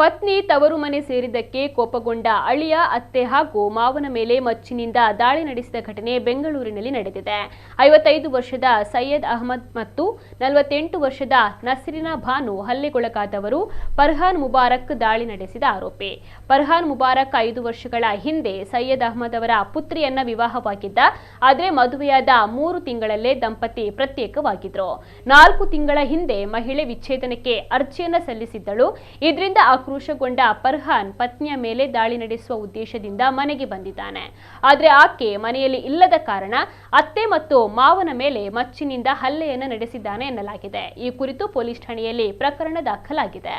ಪತ್ನಿ ತವರು ಮನೆ ಸೇರಿದ್ದಕ್ಕೆ ಕೋಪಗೊಂಡ ಅಳಿಯ ಅತ್ತೆ ಹಾಗೂ ಮಾವನ ಮೇಲೆ ಮಚ್ಚಿನಿಂದ ದಾಳಿ ನಡೆಸಿದ ಘಟನೆ ಬೆಂಗಳೂರಿನಲ್ಲಿ ನಡೆದಿದೆ. 55 ವರ್ಷದ ಸೈಯದ್ ಅಹಮದ್ ಮತ್ತು 48 ವರ್ಷದ ನಸೀರಿನ ಬಾನು ಹಲ್ಲೆಗೊಳಗಾದವರು ಫರ್ಹಾನ್ ಮುಬಾರಕ್ ದಾಳಿ ನಡೆಸಿದ ಆರೋಪಿ. ಫರ್ಹಾನ್ ಮುಬಾರಕ್ 5 ವರ್ಷಗಳ ಹಿಂದೆ ಸೈಯದ್ ಅಹಮದ್ ಅವರ ಪುತ್ರಿಯನ್ನ ವಿವಾಹವಾಗಿದ್ದ. ಆದರೆ ಮದುವೆಯಾದ 3 ತಿಂಗಳಲ್ಲೇ ದಂಪತಿ ಪ್ರತ್ಯೇಕವಾಗಿದ್ರು. 4 ತಿಂಗಳ ಹಿಂದೆ ಮಹಿಳೆ ವಿಚ್ಛೇದನಕ್ಕೆ ಅರ್ಜಿಯನ್ನ ಸಲ್ಲಿಸಿದ್ದಳು. ಇದರಿಂದ ಆಕ್ರೋಶಗೊಂಡ ಫರ್ಹಾನ್ ಪತ್ನಿಯ ಮೇಲೆ ದಾಳಿ ನಡೆಸುವ ಉದ್ದೇಶದಿಂದ ಮನೆಗೆ ಬಂದಿದ್ದಾನೆ. ಆದರೆ ಆಕೆ ಮನೆಯಲ್ಲಿ ಇಲ್ಲದ ಕಾರಣ ಅತ್ತೆ ಮತ್ತು ಮಾವನ ಮೇಲೆ ಮಚ್ಚಿನಿಂದ ಹಲ್ಲೆಯನ್ನು ನಡೆಸಿದ್ದಾನೆ ಎನ್ನಲಾಗಿದೆ. ಈ ಕುರಿತು ಪೊಲೀಸ್ ಠಾಣೆಯಲ್ಲಿ ಪ್ರಕರಣ ದಾಖಲಾಗಿದೆ.